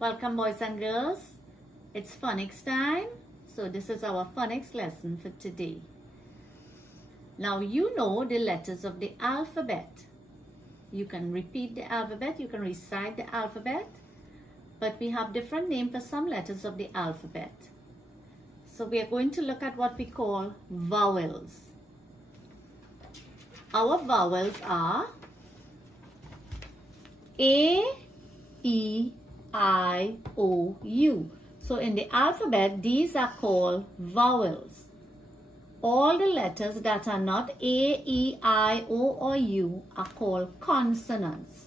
Welcome boys and girls. It's phonics time. So this is our phonics lesson for today. Now you know the letters of the alphabet. You can repeat the alphabet, you can recite the alphabet, but we have different names for some letters of the alphabet. So we are going to look at what we call vowels. Our vowels are A, E, I, O, U. So in the alphabet, these are called vowels. All the letters that are not A, E, I, O, or U are called consonants.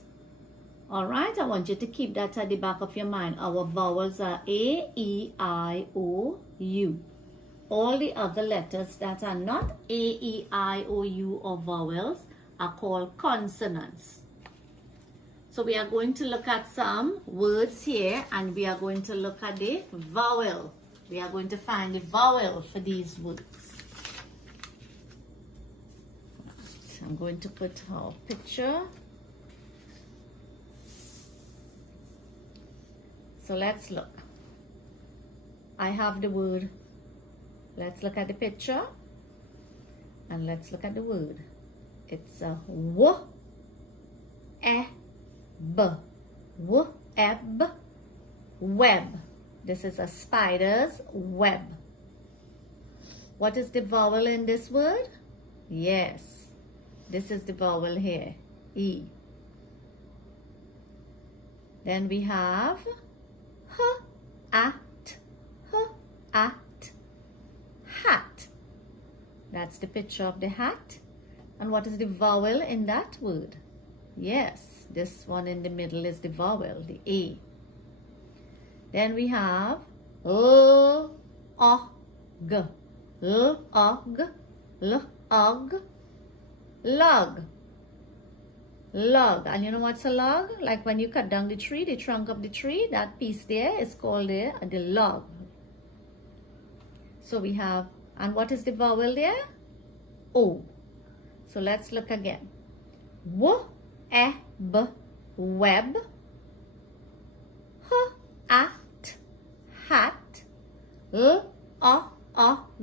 Alright, I want you to keep that at the back of your mind. Our vowels are A, E, I, O, U. All the other letters that are not A, E, I, O, U or vowels are called consonants. So we are going to look at some words here and we are going to look at the vowel. We are going to find the vowel for these words. I'm going to put our picture. So let's look. I have the word. Let's look at the picture and let's look at the word. It's a w, e, b, w, e, b, web. This is a spider's web. What is the vowel in this word? Yes, this is the vowel here, E. Then we have h, at, hat. That's the picture of the hat. And what is the vowel in that word? Yes, this one in the middle is the vowel, the A. Then we have L, O, G, L, O, G, L, O, G, log. Log. And you know what's a log? Like when you cut down the tree, the trunk of the tree, that piece there is called the log. So we have, and what is the vowel there? O. So let's look again. W, e, b, web. H, at, hat. L, o,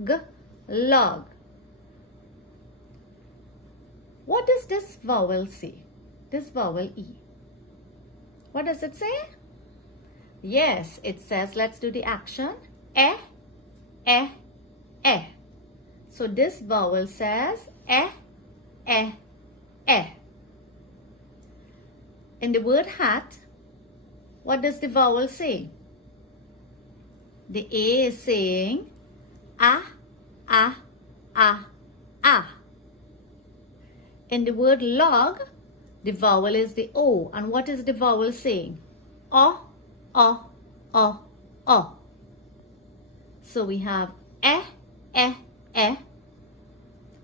g, log. What does this vowel say? This vowel E. What does it say? Yes, it says, let's do the action. E, e, e. So this vowel says e, e, e. In the word hat, what does the vowel say? The A is saying a, a, a, a. In the word log, the vowel is the O. And what is the vowel saying? O, O, O, O. So we have e, e, e.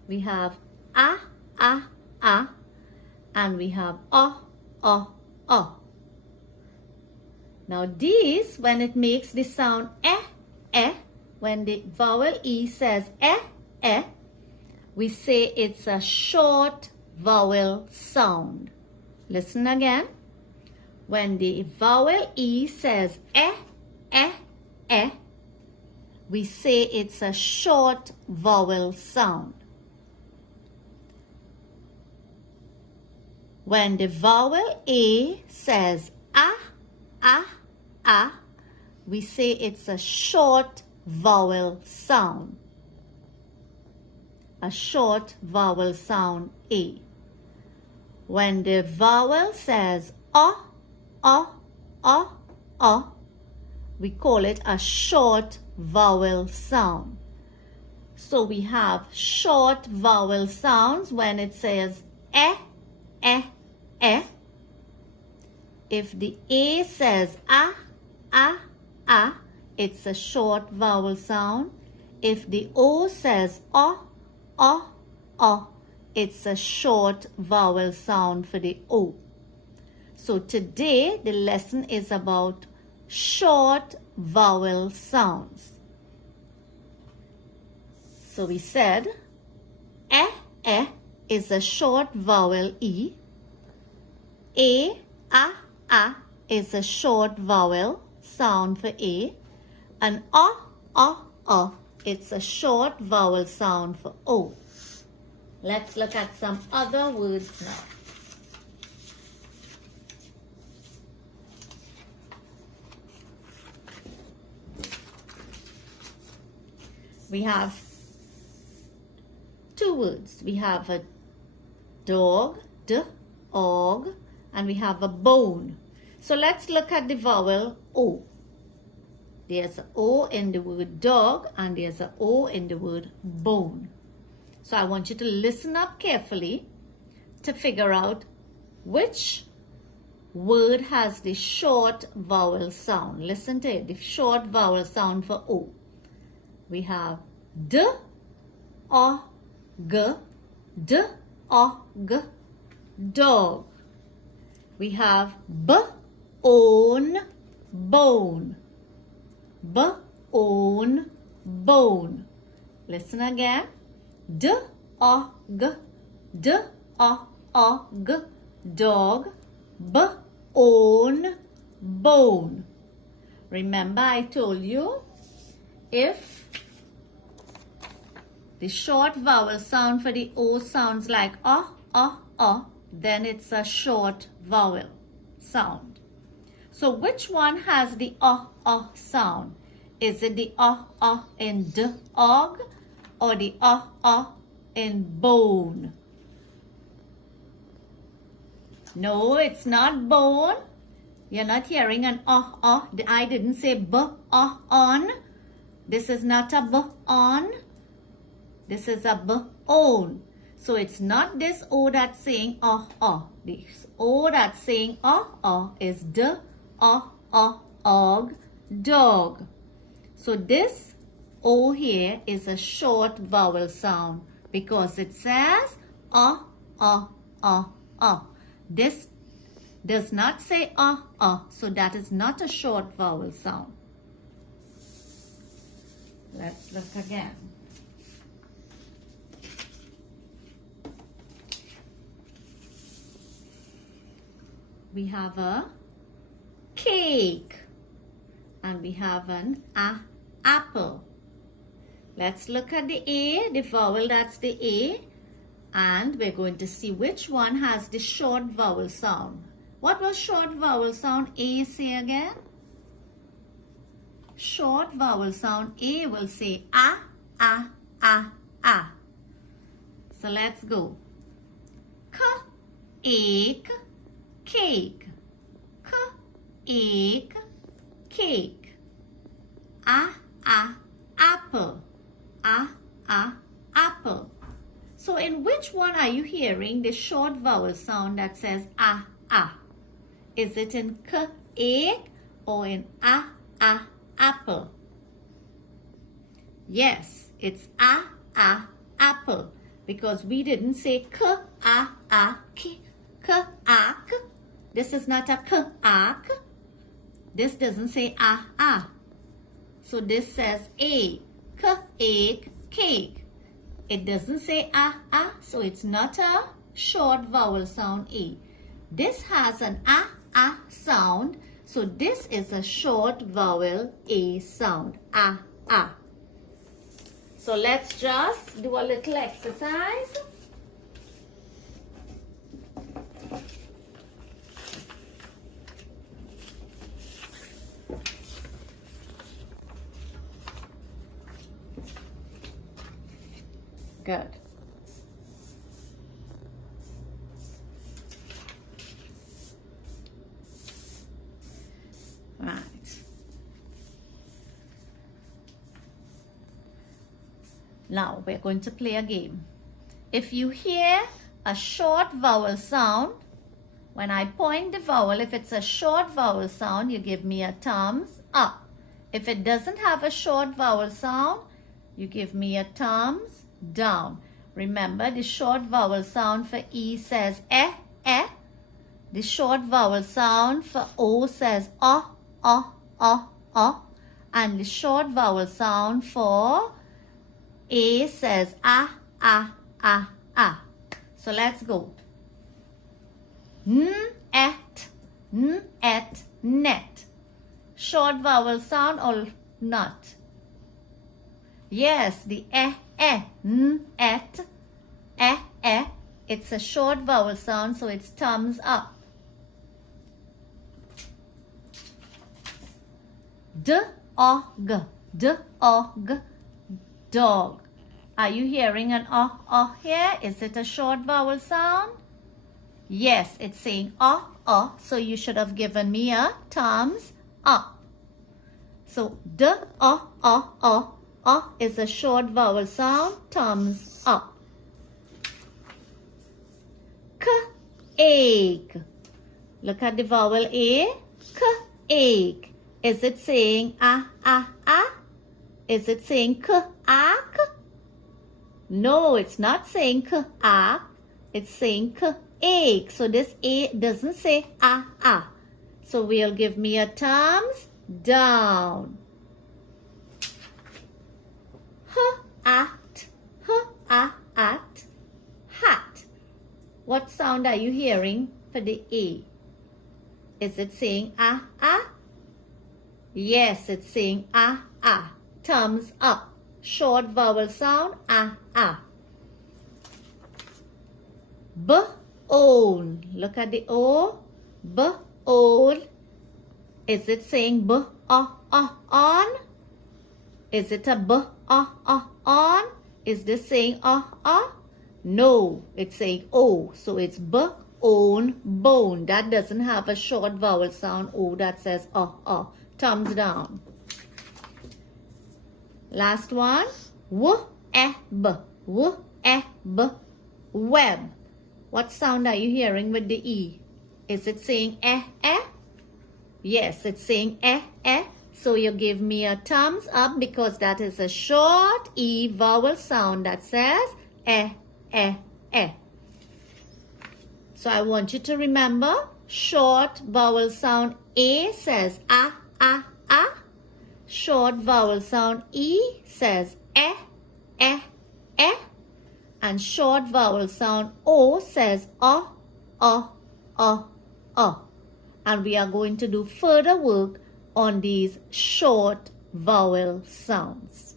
We have a, and we have o, o, o. Now these, when it makes the sound e, when the vowel E says e, we say it's a short vowel sound. Listen again. When the vowel E says e, we say it's a short vowel sound. When the vowel A says a, we say it's a short vowel sound. A short vowel sound A. When the vowel says o, we call it a short vowel sound. So we have short vowel sounds when it says e. If the A says a, it's a short vowel sound. If the O says o, it's a short vowel sound for the O. So today the lesson is about short vowel sounds. So we said e is a short vowel E. A is a short vowel sound for A. An it's a short vowel sound for O. Let's look at some other words now. We have two words. We have a dog, og, and we have a bone. So let's look at the vowel O. There's an O in the word dog and there's an O in the word bone. So I want you to listen up carefully to figure out which word has the short vowel sound. Listen to it, the short vowel sound for O. We have d, o, g, d, o, g, dog. We have b, own, bone. B, own, bone. Listen again. D, o, g, d, o, g, dog. B, own, bone. Remember I told you, if the short vowel sound for the O sounds like then it's a short vowel sound. So which one has the sound? Is it the in dog or the in bone? No, it's not bone. You're not hearing an I didn't say b on. This is not a b on. This is a b own. So it's not this O that's saying This O that's saying is d og dog. So this O here is a short vowel sound because it says This does not say so that is not a short vowel sound. Let's look again. We have a cake and we have an apple. Let's look at the A, the vowel that's the A, and we're going to see which one has the short vowel sound. What will short vowel sound A say again? Short vowel sound A will say a. So let's go. Cake, cake. Cake, cake. Apple. Apple. So in which one are you hearing the short vowel sound that says a? Is it in cake or in apple? Yes, it's apple because we didn't say k. This is not a k. This doesn't say So this says a. Cake, cake. It doesn't say so it's not a short vowel sound A. This has an sound, so this is a short vowel A sound. So let's just do a little exercise. Good. Right. Now we're going to play a game. If you hear a short vowel sound, when I point the vowel, if it's a short vowel sound, you give me a thumbs up. If it doesn't have a short vowel sound, you give me a thumbs down. Remember, the short vowel sound for E says eh. The short vowel sound for O says and the short vowel sound for A says a. So let's go. Net. short vowel sound or not? Yes, the n, et, it's a short vowel sound, so it's thumbs up. D-o-g, d-o-g, dog. Are you hearing an here? Is it a short vowel sound? Yes, it's saying so you should have given me a thumbs up. So is a short vowel sound, thumbs up. K-ache. Look at the vowel A. K-ache. Is it saying Is it saying k-ache? No, it's not saying k-ache. It's saying k-ache. So this A doesn't say So we'll give me a thumbs down. Hat. Hat. What sound are you hearing for the A? Is it saying Yes, it's saying Thumbs up. Short vowel sound, B-own. Look at the O. B-own. Is it saying on? Is it a on? Is this saying No, it's saying O. So it's B-own, bone. That doesn't have a short vowel sound O that says Thumbs down. Last one. W-e-b. W-e-b. Web. What sound are you hearing with the E? Is it saying Yes, it's saying So you give me a thumbs up because that is a short E vowel sound that says So I want you to remember short vowel sound A says a. Short vowel sound E says and short vowel sound O says and we are going to do further work on these short vowel sounds.